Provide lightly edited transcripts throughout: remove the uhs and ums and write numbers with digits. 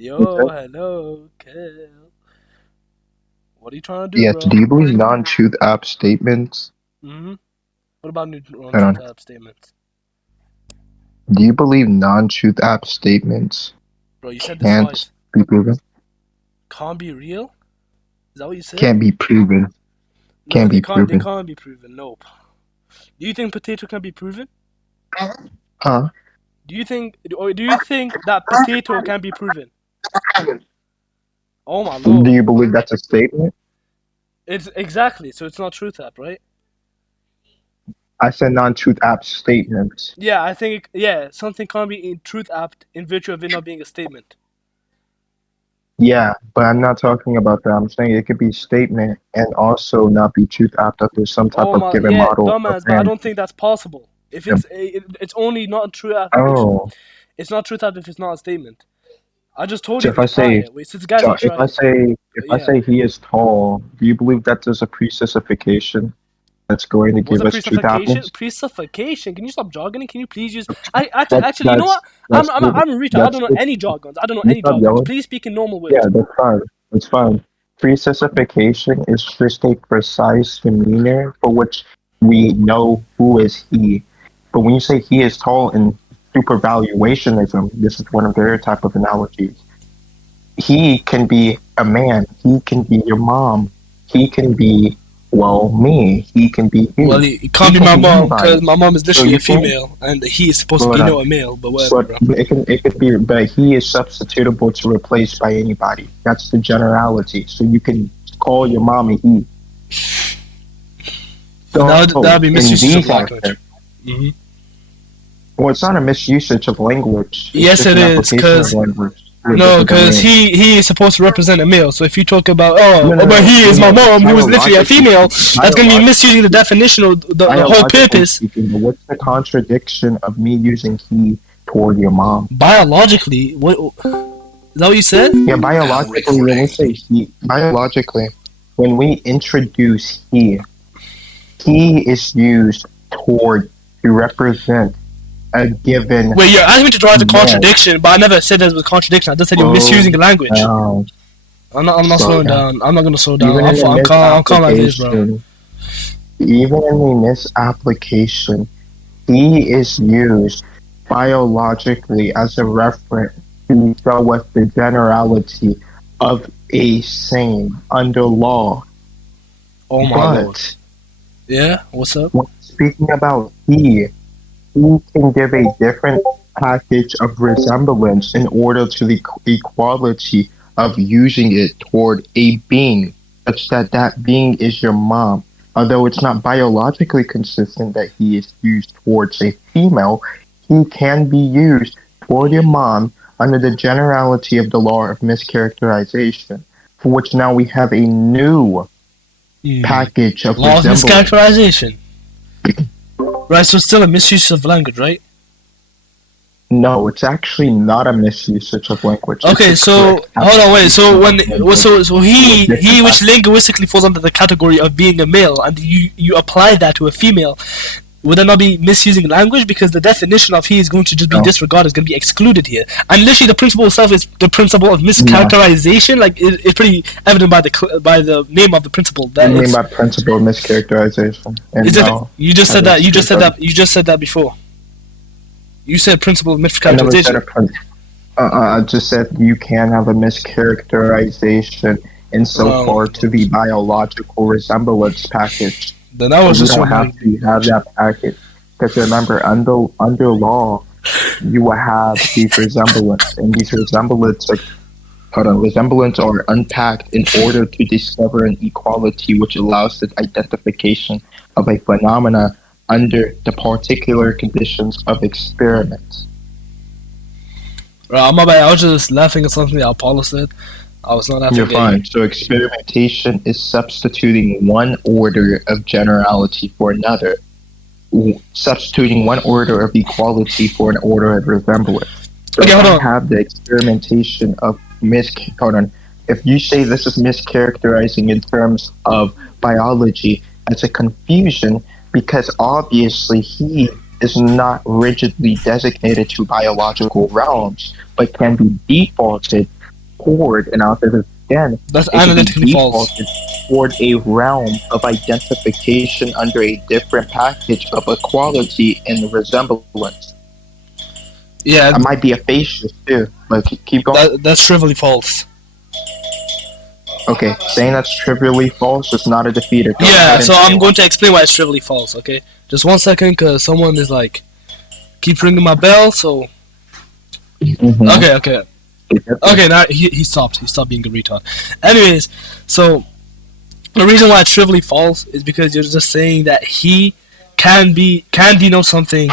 Yo, hello, Kel. What are you trying to do, Yes, bro? do you believe non-truth app statements? Mm-hmm. What about Hold non-truth on. app statements? Do you believe non-truth app statements Bro, you said this can't twice. be proven? Can't be real? Is that what you said? Can't be proven. No, Can't they be can't. They proven. can't be proven. Nope. Do you think potato can be proven? Huh? Do you think that potato can be proven? Oh my Do lord. you believe that's a statement? It's exactly. So it's not truth app, right? I said non-truth app statements. Yeah, I think. Yeah, something can't be in truth app in virtue of it not being a statement. Yeah, but I'm not talking about that. I'm saying it could be statement and also not be truth app that there's some type Oh of my, given yeah, model of dumbass. But I man. don't think that's possible. If it's only not true app if Oh, it's not truth app if it's not a statement. I just told so you if I this say, prior. Wait, since guys so are trying. if I Yeah. say he is tall, do you believe that there's a pre-specification that's going to What's give a us truth presuffocation? happiness? Presuffocation. Can you stop jargoning? Can you please use? Actually, you know That's what? I'm a retard. I that's don't know the, any jargons. I don't know you any stop jargons. yelling. Please speak in normal Yeah, words. that's fine. That's fine. Pre-specification is just a precise demeanor for which we know who is he. But when you say he is tall in supervaluationism, this is one of their type of analogies. He can be a man. He can be your mom. He can be, well, me. He can be Well, you. it He can't be can my be mom anybody. because my mom is So literally a you can't. female and he is supposed to Hold be on. a male. But whatever, But bro. it could be, but he is substitutable to replace by anybody. That's the generality. So you can call your mom a he. But that would So be in misusage of these language. aspects, Hmm. well, it's not a misusage of language. It's Yes, just it an is. application of Cause language to a no, different because domain. he is supposed to represent a male. So if you talk about No, no, but no, he no, is my no. mom, who is literally a Biologically, female, that's gonna be biologically, misusing the definition of the whole biologically purpose. speaking, but what's the contradiction of me using he toward your mom? Biologically, what is that? What you said? Yeah, biologically, when we say he, biologically, when we introduce he is used toward to represent a given Wait, you're asking me to draw out the male. contradiction, but I never said there was a contradiction. I just said you're misusing Slow the language. down, I'm not slow slowing down. down. I'm not gonna slow down. Even in a I'm calm like this, bro. misapplication, even in a misapplication, he is used biologically as a reference to show us the generality of a same under law. Oh my lord. But Yeah. What's up? when speaking about he can give a different package of resemblance in order to the equality of using it toward a being, such that that being is your mom. Although it's not biologically consistent that he is used towards a female, he can be used toward your mom under the generality of the law of mischaracterization, for which now we have a new package of Law of resemblance. mischaracterization. Right. So it's still a misuse of language, right? No, it's actually not a misusage of language. It's Okay, a so correct hold on, wait. So application when of language so with he different which linguistically falls under the category of being a male, and you apply that to a female, would that not be misusing language? Because the definition of he is going to just be no, disregarded, is going to be excluded here, and literally the principle itself is the principle of no. mischaracterization. Like it's pretty evident by the name of the principle What that do you mean it's by principle mischaracterization? And is it. no, You just I said that. You just said disregard. that. You just said that before. You said principle of I never said mischaracterization. a principle. I just said you can have a mischaracterization insofar to the biological resemblance package, Then that but was you just don't have reminding. to have that package. Because remember, under law, you will have these resemblance, and these resemblance are resemblance are unpacked in order to discover an equality which allows the identification of a phenomena under the particular conditions of experiment. My bad. I was just laughing at something that Apollo said. I was not You're laughing at you. fine. So experimentation is substituting one order of generality for another, substituting one order of equality for an order of resemblance. So Okay, if hold I on. have the experimentation of hold on, if you say this is mischaracterizing in terms of biology, it's a confusion because obviously he is not rigidly designated to biological realms, but can be defaulted toward analysis again, That's it could be analytically false. defaulted toward a realm of identification under a different package of equality and resemblance. Yeah, I might be a fascist too, but keep going. that's trivially false. Okay, saying that's trivially false is not a defeater. Go Yeah, ahead and so say I'm why. going to explain why it's trivially false. Okay, just 1 second, cause someone is like keep ringing my bell. So Mm-hmm. okay. Now he stopped. He stopped being a retard. Anyways, so the reason why it's trivially false is because you're just saying that he can denote something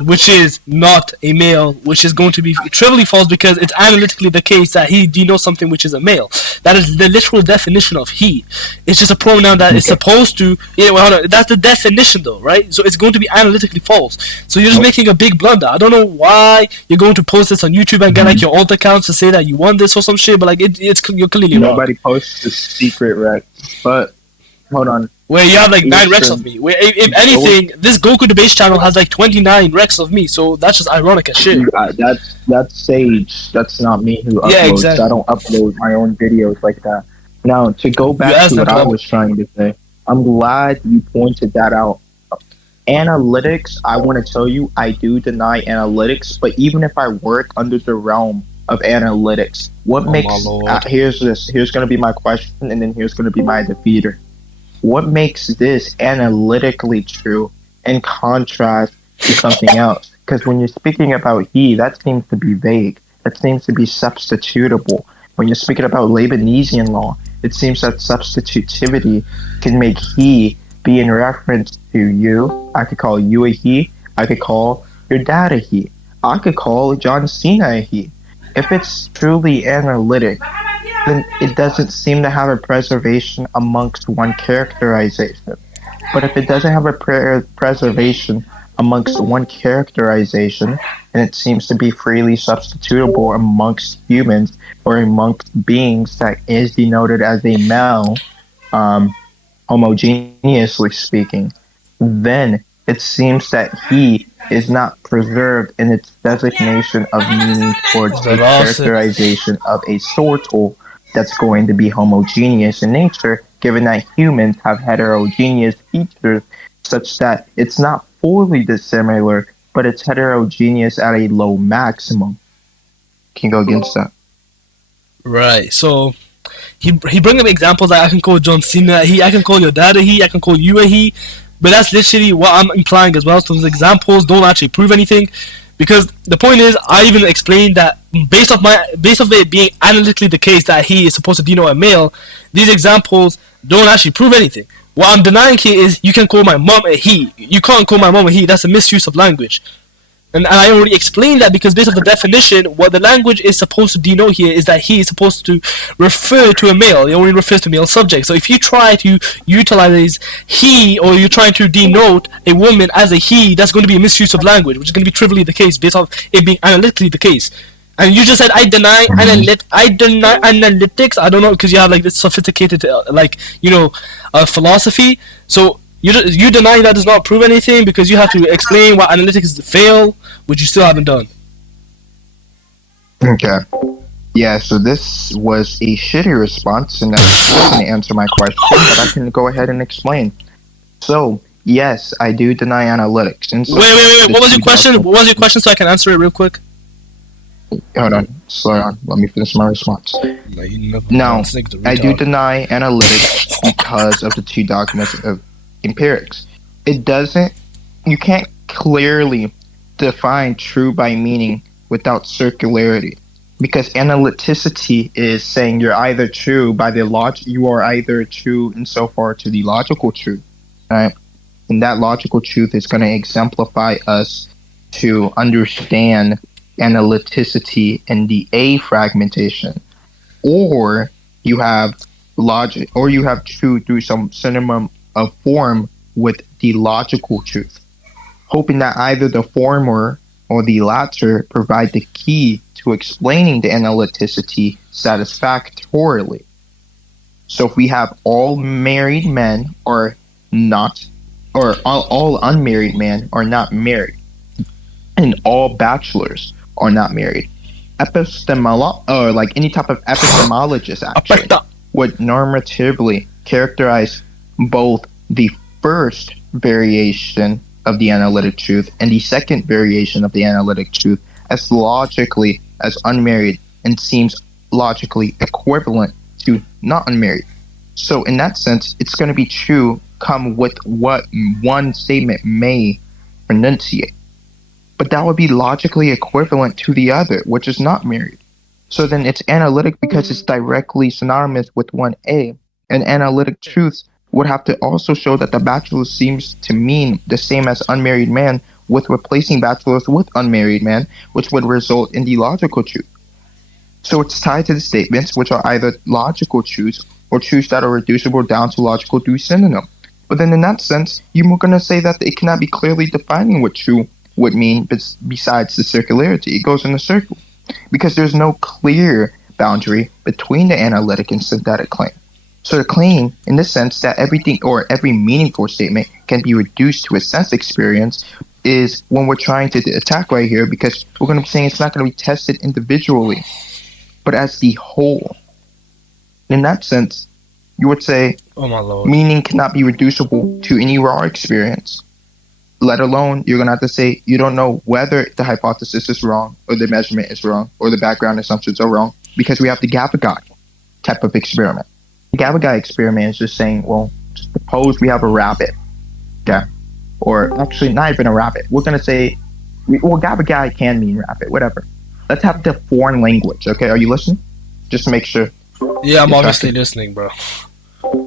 which is not a male, which is going to be trivially false because it's analytically the case that he denotes something which is a male. That is the literal definition of he. It's just a pronoun that is supposed to. Yeah, well, hold on. That's the definition, though, right? So it's going to be analytically false. So you're just making a big blunder. I don't know why you're going to post this on YouTube and get like your alt accounts to say that you won this or some shit, but like you're clearly wrong. Nobody posts the secret Rex, but hold on. Where you have like 9 recs Listen. of me. Where if anything, this Goku Debates channel has like 29 recs of me. So that's just ironic as shit. That's Sage. That's not me who uploads. Yeah, exactly. I don't upload my own videos like that. Now, to go back asked to them what I to- was trying to say, I'm glad you pointed that out. Analytics, I want to tell you, I do deny analytics, but even if I work under the realm of analytics, what Oh, makes my lord. here's going to be my question, and then here's going to be my defeater. What makes this analytically true in contrast to something else? Because when you're speaking about he, that seems to be vague. That seems to be substitutable. When you're speaking about Leibnizian law, it seems that substitutivity can make he be in reference to you. I could call you a he. I could call your dad a he. I could call John Cena a he. If it's truly analytic, then it doesn't seem to have a preservation amongst one characterization. But if it doesn't have a preservation amongst one characterization, and it seems to be freely substitutable amongst humans or amongst beings that is denoted as a male, homogeneously speaking, then it seems that he is not preserved in its designation of meaning towards a characterization of a sortal that's going to be homogeneous in nature, given that humans have heterogeneous features such that it's not fully dissimilar, but it's heterogeneous at a low maximum. Can you go against that? Right. So he bring up examples like I can call John Cena a he, I can call your dad a he, I can call you a he, but that's literally what I'm implying as well. So those examples don't actually prove anything, because the point is I even explained that based off it being analytically the case that he is supposed to denote a male, these examples don't actually prove anything. What I'm denying here is you can call my mom a he. You can't call my mom a he. That's a misuse of language. And I already explained that because based on the definition, what the language is supposed to denote here is that he is supposed to refer to a male. It only refers to male subjects. So if you try to utilize he, or you're trying to denote a woman as a he, that's going to be a misuse of language, which is going to be trivially the case based on it being analytically the case. And you just said I deny analytics. I don't know, because you have like this sophisticated philosophy. So you deny that does not prove anything because you have to explain why analytics fail, which you still haven't done. Okay. Yeah, so this was a shitty response, and that doesn't answer my question, but I can go ahead and explain. So, yes, I do deny analytics. Wait. What was your question? What was your question so I can answer it real quick? Hold on. Slow down. Let me finish my response. Now, I do deny analytics because of the two dogmas of empirics. You can't clearly define true by meaning without circularity, because analyticity is saying you're either true by you are either true insofar to the logical truth, right? And that logical truth is going to exemplify us to understand analyticity and the A fragmentation, or you have logic, or you have truth through some synonym of form with the logical truth, hoping that either the former or the latter provide the key to explaining the analyticity satisfactorily. So if we have all married men are not, or all unmarried men are not married, and all bachelors are not married, or like any type of epistemologist actually Apekta. would normatively characterize both the first variation of the analytic truth and the second variation of the analytic truth as logically as unmarried and seems logically equivalent to not unmarried. So in that sense, it's going to be true come with what one statement may pronunciate, but that would be logically equivalent to the other, which is not married. So then it's analytic because it's directly synonymous with 1A. And analytic truths would have to also show that the bachelor seems to mean the same as unmarried man, with replacing bachelors with unmarried man, which would result in the logical truth. So it's tied to the statements, which are either logical truths or truths that are reducible down to logical through synonym. But then in that sense, you're going to say that it cannot be clearly defining what true would mean besides the circularity. It goes in a circle because there's no clear boundary between the analytic and synthetic claim. So the claim, in the sense that everything or every meaningful statement can be reduced to a sense experience, is when we're trying to attack right here because we're going to be saying it's not going to be tested individually, but as the whole. In that sense, you would say Oh my lord. meaning cannot be reducible to any raw experience. Let alone, you're going to have to say you don't know whether the hypothesis is wrong or the measurement is wrong or the background assumptions are wrong because we have the Gavagai type of experiment. The Gavagai experiment is just saying, well, suppose we have a rabbit, okay? Or actually, not even a rabbit. We're going to say, well, Gavagai can mean rabbit, whatever. Let's have the foreign language, okay? Are you listening? Just to make sure. Yeah, I'm You're obviously tracking. listening, bro.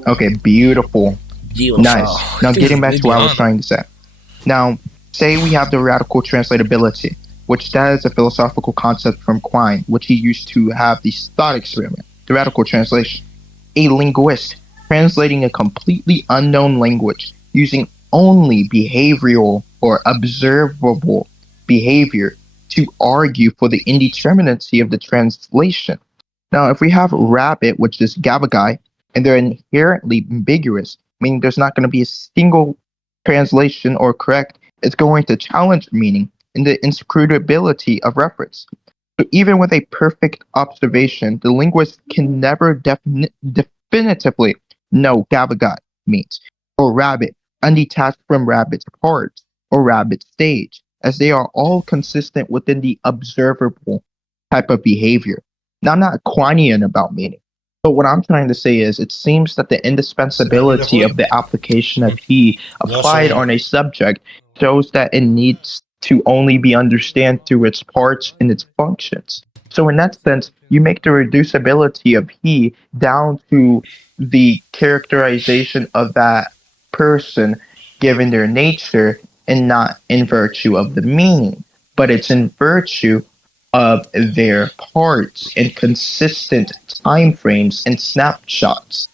Okay, beautiful. Beautiful. Nice. Now, getting back to what I was trying to say. Now, say we have the radical translatability, which that is a philosophical concept from Quine, which he used to have the thought experiment, the radical translation. A linguist translating a completely unknown language using only behavioral or observable behavior to argue for the indeterminacy of the translation. Now, if we have rabbit, which is gabagai, and they're inherently ambiguous, meaning there's not going to be a single translation or correct, it's going to challenge meaning and the inscrutability of reference. So even with a perfect observation, the linguist can never definitively know gabagai means, or rabbit, undetached from rabbit's parts, or rabbit stage, as they are all consistent within the observable type of behavior. Now, I'm not Quinian about meaning. But what I'm trying to say is, it seems that the indispensability of the application of he applied on a subject shows that it needs to only be understood through its parts and its functions. So, in that sense, you make the reducibility of he down to the characterization of that person given their nature and not in virtue of the meaning, but it's in virtue of their parts in consistent time frames and snapshots.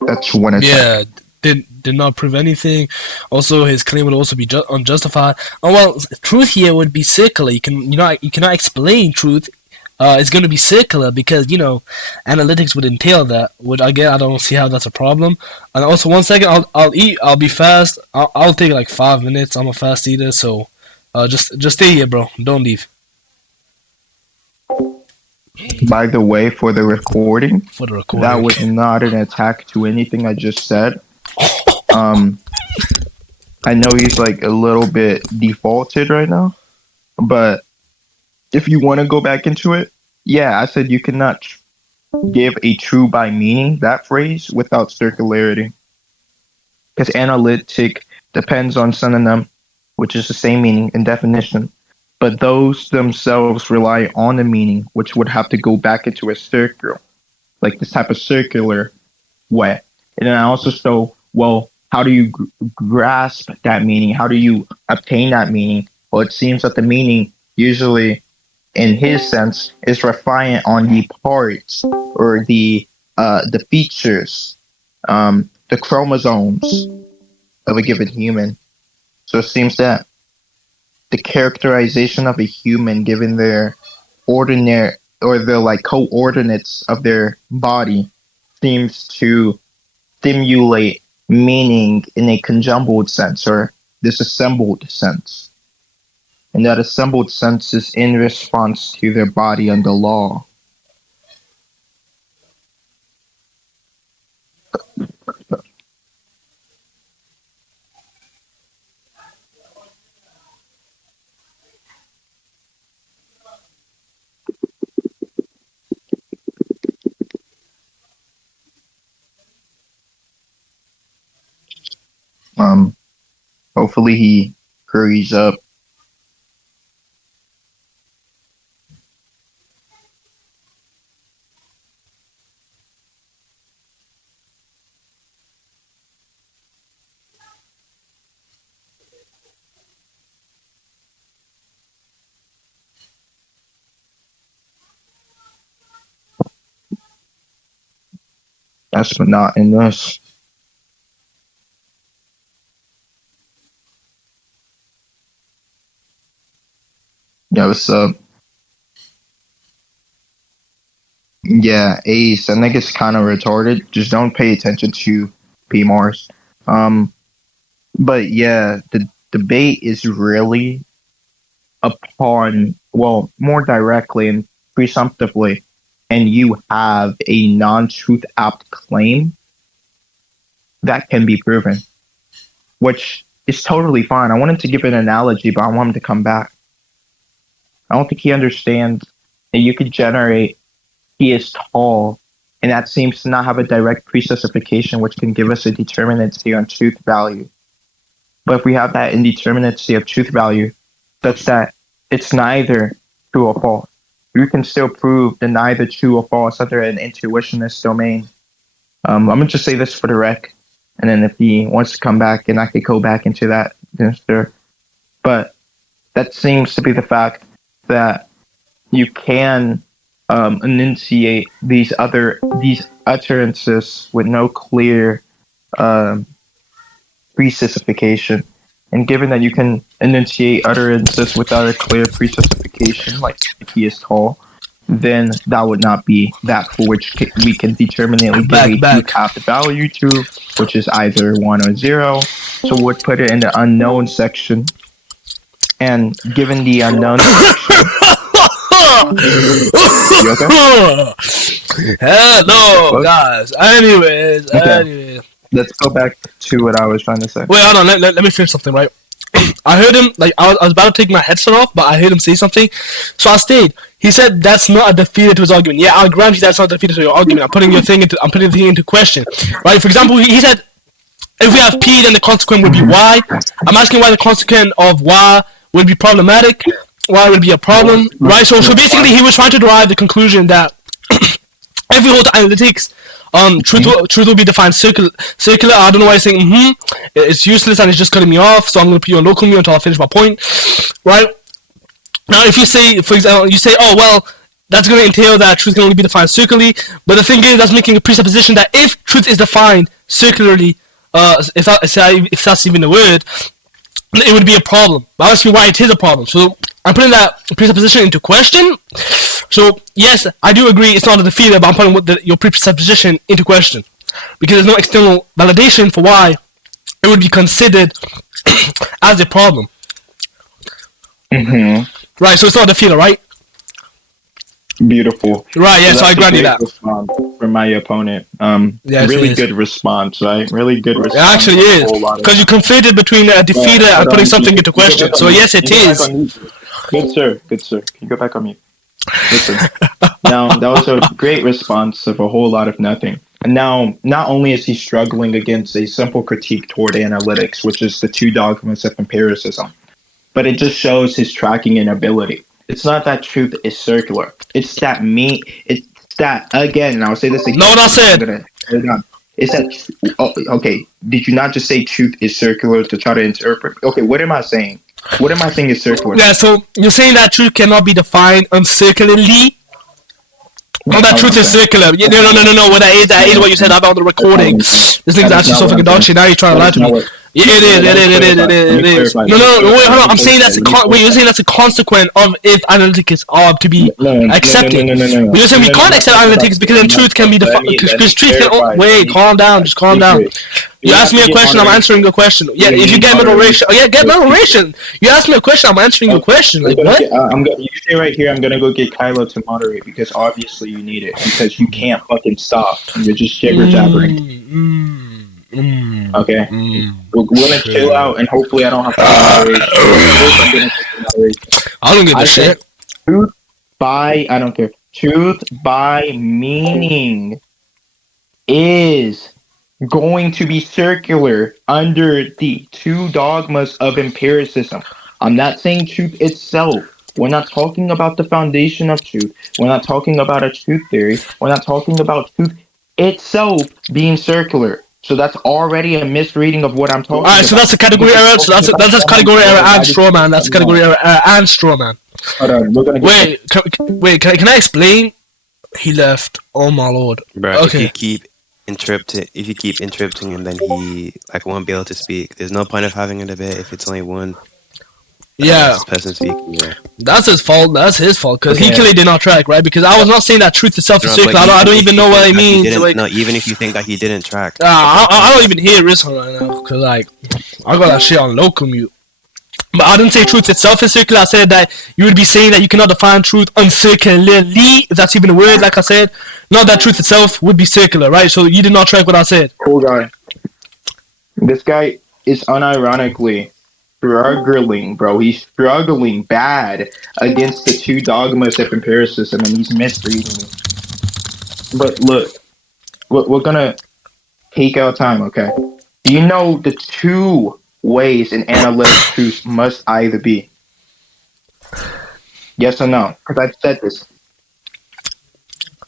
That's one attack. Yeah, did not prove anything. Also, his claim would also be unjustified. Oh well, truth here would be circular. You cannot explain truth. It's going to be circular because analytics would entail that. Which again, I don't see how that's a problem. And also, one second, I'll eat. I'll be fast. I'll take like 5 minutes. I'm a fast eater, so just stay here, bro. Don't leave By the way, for the recording, for the that recording. was not an attack to anything I just said. Um, I know he's like a little bit defaulted right now, but if you want to go back into it, yeah, I said you cannot give a true by meaning that phrase without circularity. Because analytic depends on synonym, which is the same meaning and definition, but those themselves rely on the meaning, which would have to go back into a circle, like this type of circular way. And then I also show, well, how do you grasp that meaning? How do you obtain that meaning? Well, it seems that the meaning usually, in his sense, is reliant on the parts or the features, the chromosomes of a given human. So it seems that the characterization of a human given their ordinary or the like coordinates of their body seems to stimulate meaning in a conjumbled sense or disassembled sense. and that assembled senses in response to their body and the law. Hopefully he hurries up. That's monotonous. Yeah, what's up? Yeah, Ace, I think it's kind of retarded. Just don't pay attention to PMARS. But yeah, the debate is really upon, well, more directly and presumptively, and you have a non-truth apt claim that can be proven, which is totally fine. I wanted to give an analogy, but I want him to come back. I don't think he understands that you could generate he is tall, and that seems to not have a direct pre-specification, which can give us a determinacy on truth value. But if we have that indeterminacy of truth value, such that it's neither true or false, you can still prove the neither true or false under an intuitionist domain. I'm gonna just say this for the rec, and then if he wants to come back, and I could go back into that, sure. But that seems to be the fact that you can enunciate these utterances with no clear pre-specification. And given that you can enunciate utterances without a clear pre-specification, like he is tall, then that would not be that for which we can determinately give a truth value to, which is either 1 or 0. So we'll put it in the unknown section. And given the unknown section, hello, guys. Anyways, let's go back to what I was trying to say. Wait, hold on. Let me finish something, right? I heard him, like, I was about to take my headset off, but I heard him say something. So I stayed. He said that's not a defeater to his argument. Yeah, I'll grant you that's not a defeater to your argument. I'm putting the thing into question. Right? For example, he said if we have P, then the consequent would be Y. I'm asking why the consequent of Y would be problematic. Why would be a problem, right? So basically, he was trying to derive the conclusion that if we hold to analytics, truth will be defined circular. I don't know why he's saying it's useless and it's just cutting me off. So I'm going to put you on local mute until I finish my point, right? Now, if you say, for example, oh well, that's going to entail that truth can only be defined circularly. But the thing is, that's making a presupposition that if truth is defined circularly, if that's even a word, it would be a problem. But I'll ask you why it is a problem. So I'm putting that presupposition into question. So yes, I do agree it's not a defeater, but I'm putting your presupposition into question because there's no external validation for why it would be considered as a problem. Right, so it's not a defeater, right? Beautiful. Right, yeah, so I grant you that. From my opponent. Really good response, right? Really good response. It actually is. Because you conflated between a defeater and putting something into question. So yes, it is. Good sir. Can you go back on mute? Listen. Now, that was a great response of a whole lot of nothing. And now, not only is he struggling against a simple critique toward analytics, which is the two dogmas of empiricism, but it just shows his tracking inability. It's not that truth is circular. It's that again, and I'll say this again. No one else said. Hold on. It's that, okay, did you not just say truth is circular to try to interpret? Okay, what am I saying? What am I saying is circular? Yeah, so you're saying that truth cannot be defined uncircularly? No, that truth is circular. No. What that is what you said about the recording. This thing's actually so fucking dog shit. Now you're trying to lie to me. Yeah, it is. No, wait, hold on. I'm saying you're saying that's a consequence of if analytics are to be accepted. You're saying we can't accept analytics because then truth can be defined. Because truth can. Wait, calm down. Just calm down. You asked me a question, I'm answering your question. Yeah, if you get moderation, get moderation. You asked me a question, I'm answering your question. Like what? You stay right here. I'm gonna go get Kylo to moderate because obviously you need it because you can't fucking stop. You're just jibber jabbering. Okay, we're gonna chill out and hopefully I don't have to moderate. I'm gonna take moderation. I don't give a shit. Truth by I don't care. Truth by meaning is going to be circular under the two dogmas of empiricism. I'm not saying truth itself. We're not talking about the foundation of truth. We're not talking about a truth theory. We're not talking about truth itself being circular. So that's already a misreading of what I'm talking about. Alright, so that's a category error. So that's a category error and straw man. That's a category error and straw man. Hold on, we're gonna wait. Can I explain? He left. Oh my lord. Bro, okay. If you keep interrupting him, then he won't be able to speak. There's no point of having a debate if it's only one. Yeah. Person speaking. Yeah. That's his fault. That's his fault because he clearly did not track, right? Because I was not saying that truth itself is circular. I don't even know what I mean. No, even if you think that he didn't track. I don't even hear this one right now because I got that shit on local mute. But I didn't say truth itself is circular. I said that you would be saying that you cannot define truth uncircularly, if that's even a word, like I said. Not that truth itself would be circular, right? So you did not track what I said. Cool guy. This guy is unironically struggling, bro. He's struggling bad against the two dogmas of empiricism, and he's misreading me. But look, we're gonna take our time, okay? Do you know the two ways an analytic truth must either be? Yes or no? Because I've said this.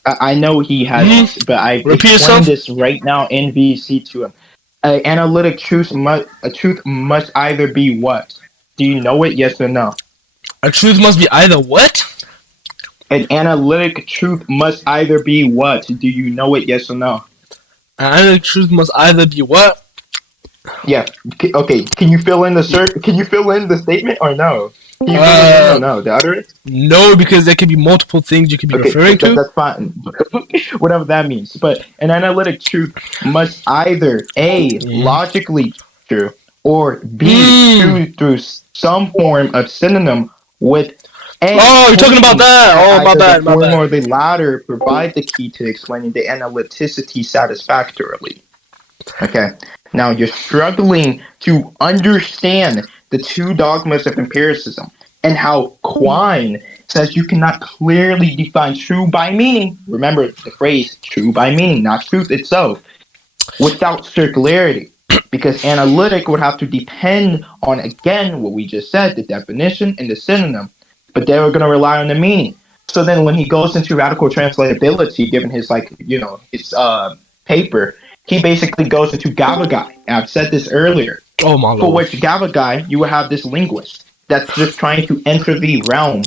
I know he has, but I explained this right now in VC to him. An analytic truth must either be what? Do you know it? Yes or no? A truth must be either what? An analytic truth must either be what? Do you know it? Yes or no? An analytic truth must either be what? Yeah. Okay. Can you fill in the Can you fill in the statement or no? Can you fill in or no? The utterance? No, because there could be multiple things you could be referring to. That's fine. Whatever that means. But an analytic truth must either A, logically true, or B, true through some form of synonym with A. Oh, you're talking about that. Oh, my bad. The former or the latter provide the key to explaining the analyticity satisfactorily. Okay. Now you're struggling to understand the two dogmas of empiricism and how Quine says you cannot clearly define true by meaning. Remember the phrase true by meaning, not truth itself, without circularity. Because analytic would have to depend on, again, what we just said, the definition and the synonym. But they were going to rely on the meaning. So then when he goes into radical translatability, given his, his paper, he basically goes into Gavagai. I've said this earlier. Oh my lord. For which Gavagai, you would have this linguist that's just trying to enter the realm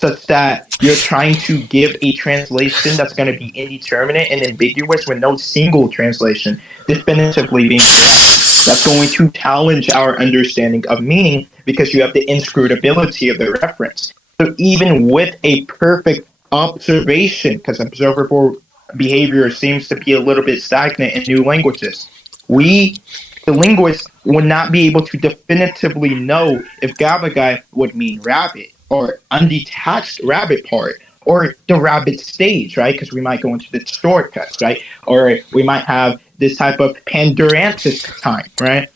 such that you're trying to give a translation that's going to be indeterminate and ambiguous with no single translation definitively being that's going to challenge our understanding of meaning because you have the inscrutability of the reference. So even with a perfect observation, because observable behavior seems to be a little bit stagnant in new languages, the linguist would not be able to definitively know if Gavagai would mean rabbit or undetached rabbit part or the rabbit stage, right? Because we might go into the shortcuts, right? Or we might have this type of pandurantis time, right?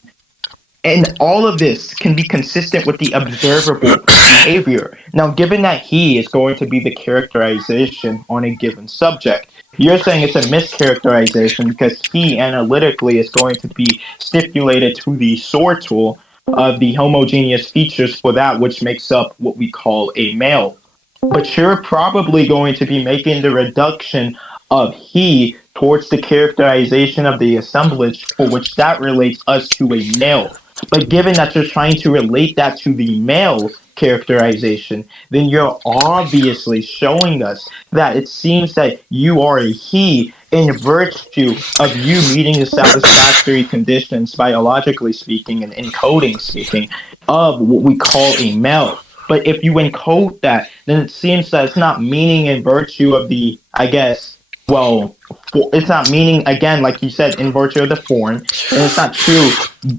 And all of this can be consistent with the observable behavior. Now, given that he is going to be the characterization on a given subject, you're saying it's a mischaracterization because he analytically is going to be stipulated to the sortal of the homogeneous features for that which makes up what we call a male. But you're probably going to be making the reduction of he towards the characterization of the assemblage for which that relates us to a male. But given that you're trying to relate that to the male characterization, then you're obviously showing us that it seems that you are a he in virtue of you meeting the satisfactory conditions, biologically speaking and encoding speaking, of what we call a male. But if you encode that, then it seems that it's not meaning in virtue of the, I guess, well, It's not meaning again, like you said, in virtue of the form, and it's not true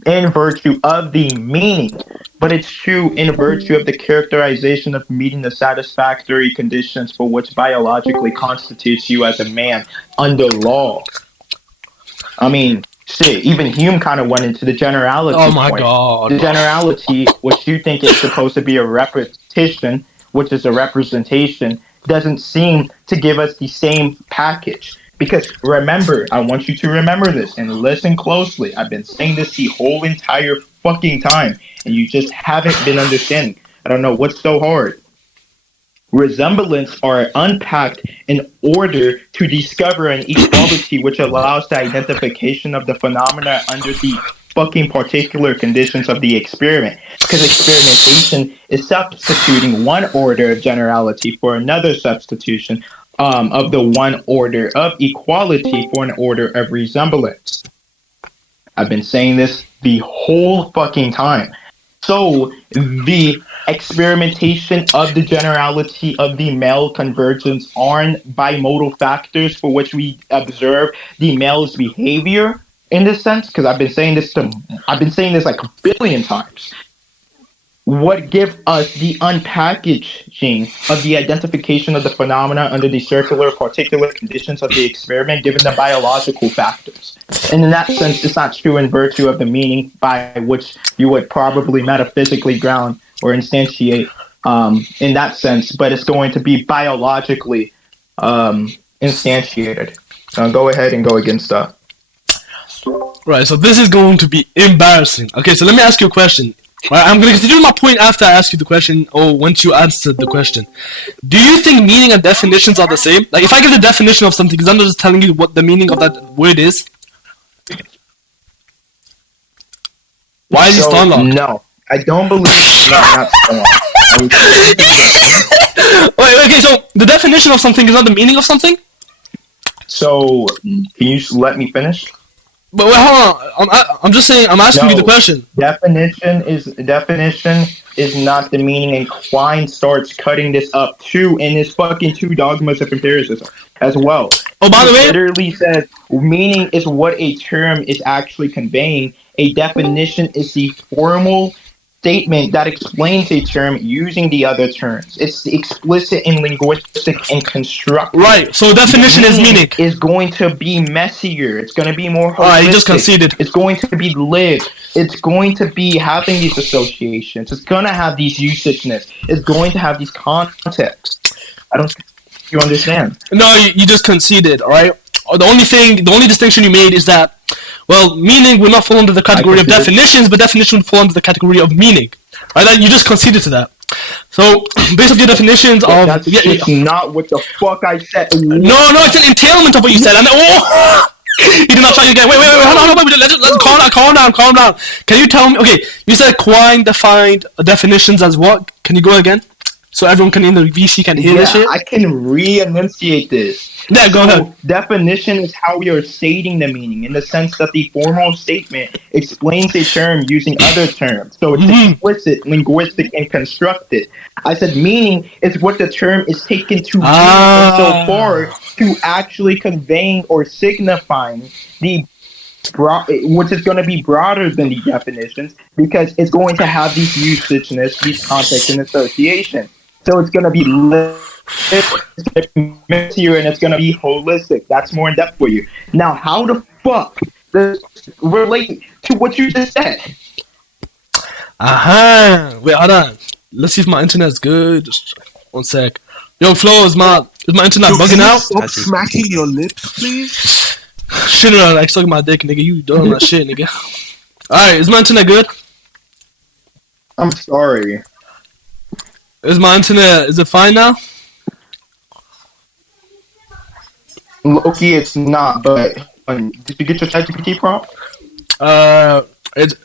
in virtue of the meaning, but it's true in virtue of the characterization of meeting the satisfactory conditions for which biologically constitutes you as a man under law. I mean, shit, even Hume kind of went into the generality Oh my point. god. The generality, which you think is supposed to be a repetition, which is a representation, doesn't seem to give us the same package. Because remember, I want you to remember this and listen closely. I've been saying this the whole entire fucking time, and you just haven't been understanding. I don't know what's so hard. Resemblance are unpacked in order to discover an equality which allows the identification of the phenomena under the fucking particular conditions of the experiment. Because experimentation is substituting one order of generality for another substitution of the one order of equality for an order of resemblance. I've been saying this the whole fucking time. So the experimentation of the generality of the male convergence on bimodal factors for which we observe the male's behavior in this sense, because I've been saying this like a billion times. What give us the unpackaging of the identification of the phenomena under the circular particular conditions of the experiment given the biological factors. And in that sense, it's not true in virtue of the meaning by which you would probably metaphysically ground or instantiate in that sense, but it's going to be biologically instantiated. Go ahead and go against that. Right, so this is going to be embarrassing. Okay, so let me ask you a question. Right, I'm going to continue my point after I ask you the question, or once you answered the question. Do you think meaning and definitions are the same? Like, if I give the definition of something, is I'm just telling you what the meaning of that word is? Why is he stoned? No, I don't believe. No, not stoned. Wait, okay, so the definition of something is not the meaning of something? So, can you just let me finish? But wait, hold on. I'm just saying. I'm asking you the question. Definition is not the meaning, and Klein starts cutting this up too in his fucking two dogmas of empiricism as well. Oh, by the way, literally says meaning is what a term is actually conveying. A definition is the formal statement that explains a term using the other terms. It's explicit and linguistic and constructive. Right. So definition is meaning. Is going to be messier. It's going to be more holistic. Alright, you just conceded. It's going to be lived. It's going to be having these associations. It's going to have these usageness. It's going to have these contexts. I don't think you understand. No, you just conceded. All right. The only distinction you made is that, well, meaning will not fall under the category of definitions, but definition would fall under the category of meaning. Right? You just conceded to that. So, based on your definitions of... That's not what the fuck I said. No, it's an entailment of what you said. And you did not try again. Wait, hold on. Let's calm down. Can you tell me... Okay, you said Quine defined definitions as what? Can you go again? So everyone can in the VC can hear this shit? I can re-enunciate this. Yeah, go ahead. Definition is how we are stating the meaning, in the sense that the formal statement explains a term using other terms. So it's explicit, linguistic, and constructed. I said meaning is what the term is taken to mean so far to actually conveying or signifying the which is going to be broader than the definitions, because it's going to have these usageness, these context and association. So it's going to be messier and it's going to be holistic. That's more in depth for you. Now, how the fuck does this relate to what you just said? Wait, hold on. Let's see if my internet's good. Just 1 sec. Yo, Flo, is my internet bugging out? Stop smacking your lips, please. Shit around like sucking my dick, nigga. You doing that shit, nigga. Alright, is my internet good? I'm sorry. Is it fine now? Loki, it's not, but did you get your ChatGPT prompt?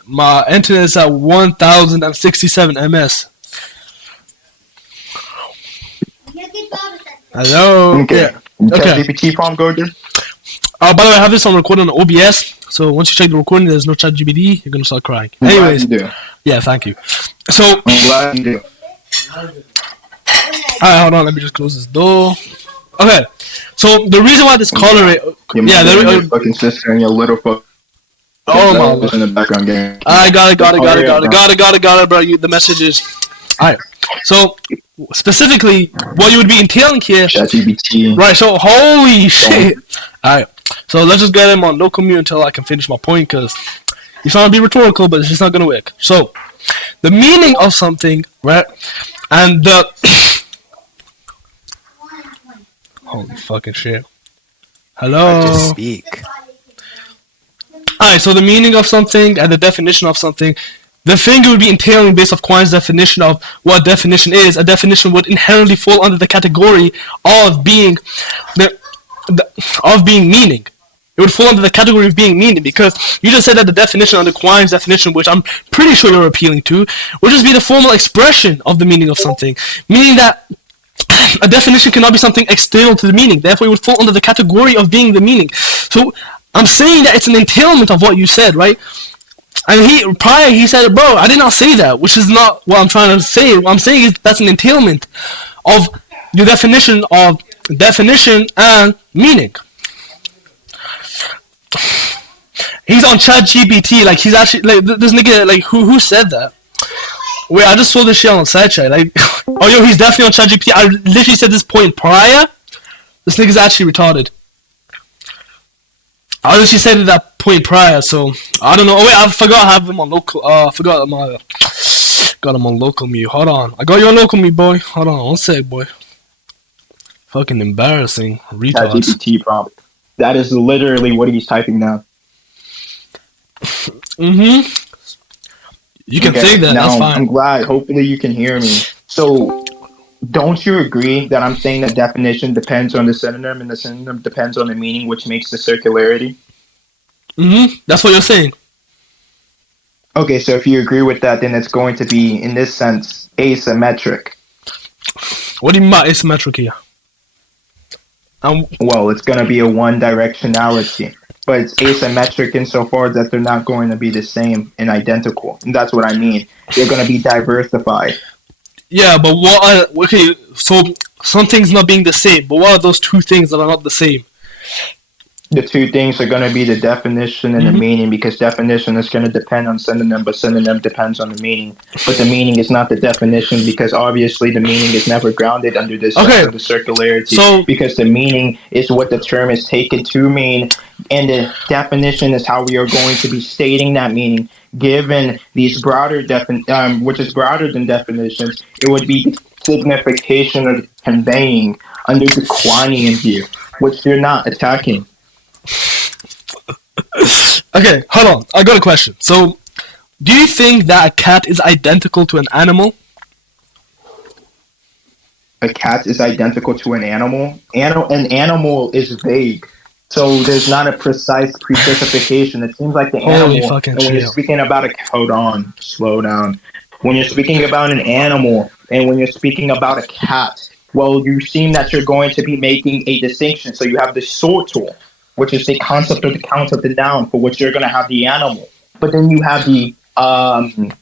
My internet is at 1067 ms. Hello? Okay. Yeah. Okay. ChatGPT prompt, go again? By the way, I have this on recording on OBS, so once you check the recording, there's no ChatGPT, you're gonna start crying. Anyways, yeah, thank you. So, I'm glad you do. Alright, hold on, let me just close this door. Okay, so the reason why this color, Your yeah, mother and there, your fucking sister and your little fucking oh my self is lord, in the background game. I got it, got it, got it, Hurry up, got it, bro. got it, got it, got it, bro. The message is, all right. So specifically, what you would be entailing here, ChatGPT. right? So holy shit. All right, so let's just get him on local mute until I can finish my point, because he's trying to be rhetorical, but it's just not gonna work. So the meaning of something, right? And the holy fucking shit. I just Hello. speak. Alright, so the meaning of something and the definition of something. The thing would be entailing based off Quine's definition of what definition is. A definition would inherently fall under the category of being the of being meaning. It would fall under the category of being meaning, because you just said that the definition under Quine's definition, which I'm pretty sure you're appealing to, would just be the formal expression of the meaning of something. Meaning that a definition cannot be something external to the meaning. Therefore, it would fall under the category of being the meaning. So I'm saying that it's an entailment of what you said, right? And he said, bro, I did not say that, which is not what I'm trying to say. What I'm saying is that's an entailment of your definition of definition and meaning. He's on ChatGPT, like he's actually like this nigga, like who said that? Wait, I just saw this shit on SideChat. Like, oh yo, he's definitely on ChatGPT. I literally said this point prior. This nigga's actually retarded. I literally said that point prior, so I don't know. Oh wait, I forgot I have him on local. I forgot my got him on local mute. Hold on, I got you on local mute, boy. Hold on, one sec, boy. Fucking embarrassing, retards. ChatGPT prompt. That is literally what he's typing now. Mm-hmm. You can think that. Now, That's fine. I'm glad. Hopefully, you can hear me. So, don't you agree that I'm saying that definition depends on the synonym, and the synonym depends on the meaning, which makes the circularity? Mm-hmm. That's what you're saying. Okay, so if you agree with that, then it's going to be, in this sense, asymmetric. What do you mean by asymmetric here? Well, it's going to be a one-directionality, but it's asymmetric insofar that they're not going to be the same and identical. And that's what I mean. They're going to be diversified. Yeah, but what are, okay, so some things not being the same, but what are those two things that are not the same? The two things are going to be the definition and the meaning, because definition is going to depend on synonym, but synonym depends on the meaning. But the meaning is not the definition, because obviously the meaning is never grounded under this sense of the circularity. So, because the meaning is what the term is taken to mean, and the definition is how we are going to be stating that meaning. Given these broader which is broader than definitions, it would be signification or conveying under the Quinean view, which you're not attacking. Okay, hold on. I got a question. So, do you think that a cat is identical to an animal? A cat is identical to an animal? An animal is vague. So there's not a precise pre-specification. It seems like the animal, and when you're speaking about hold on, slow down. When you're speaking about an animal, and when you're speaking about a cat, well, you seem that you're going to be making a distinction. So you have the sortal, which is the concept or the count of the noun for which you're going to have the animal. But then you have the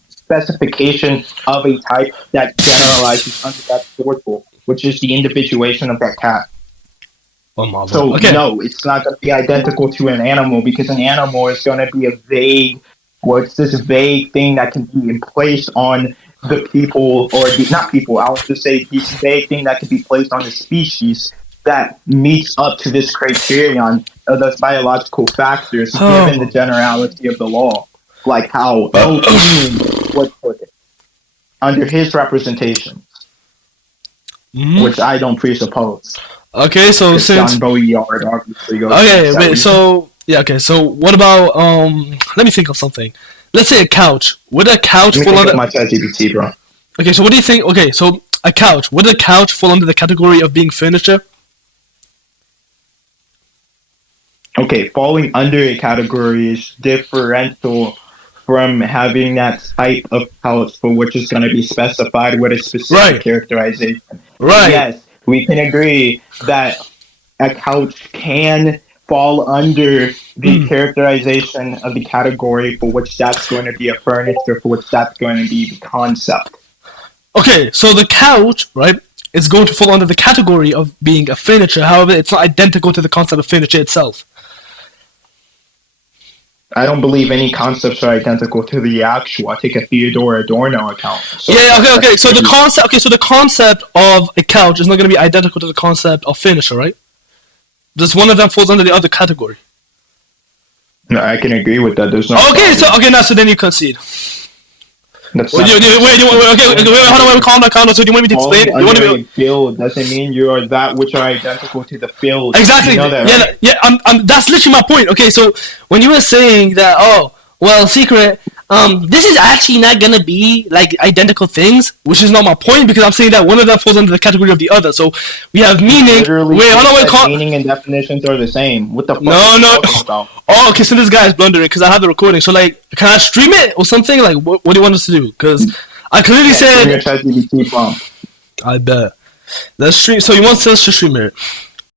specification of a type that generalizes under that sortal, which is the individuation of that cat. So, no, it's not going to be identical to an animal, because an animal is going to be a vague, it's this vague thing that can be placed on the people, or not people, I would just say this vague thing that can be placed on the species that meets up to this criterion of those biological factors given the generality of the law, like how Elohim would put it under his representation, which I don't presuppose. Okay, so since Boyard obviously goes. Okay, wait. So yeah, okay. So what about Let me think of something. Let's say a couch. Would a couch fall under my ChatGPT, bro? Okay, so what do you think? Okay, so a couch. Would a couch fall under the category of being furniture? Okay, falling under a category is differential from having that type of couch for which is going to be specified with a specific characterization. Right. Yes, we can agree that a couch can fall under the characterization of the category for which that's going to be a furniture, for which that's going to be the concept. Okay, so the couch, right? it's going to fall under the category of being a furniture. However, it's not identical to the concept of furniture itself. I don't believe any concepts are identical to the actual. I take a Theodore Adorno account. So Yeah, okay. So the concept of a couch is not going to be identical to the concept of furniture, right? Just one of them falls under the other category. No, I can agree with that. There's no. Okay, problem. now so then you concede. That's Wait, not- hold on, calm down. So do you want me to explain? Falling You want under me? a field doesn't mean you are that which are identical to the field. Exactly. You know that, right? That's literally my point. Okay, so when you were saying that, secret, this is actually not gonna be like identical things, which is not my point because I'm saying that one of them falls under the category of the other. So we have meaning. Literally, Wait, hold on, calm. meaning and definitions are the same. What the fuck? No. are you talking about? Oh, okay. So this guy is blundering because I have the recording. So like, can I stream it or something? Like, what do you want us to do? Because I clearly Bring said. your ChatGPT prompt. I bet. Let's stream. So you want us to stream it?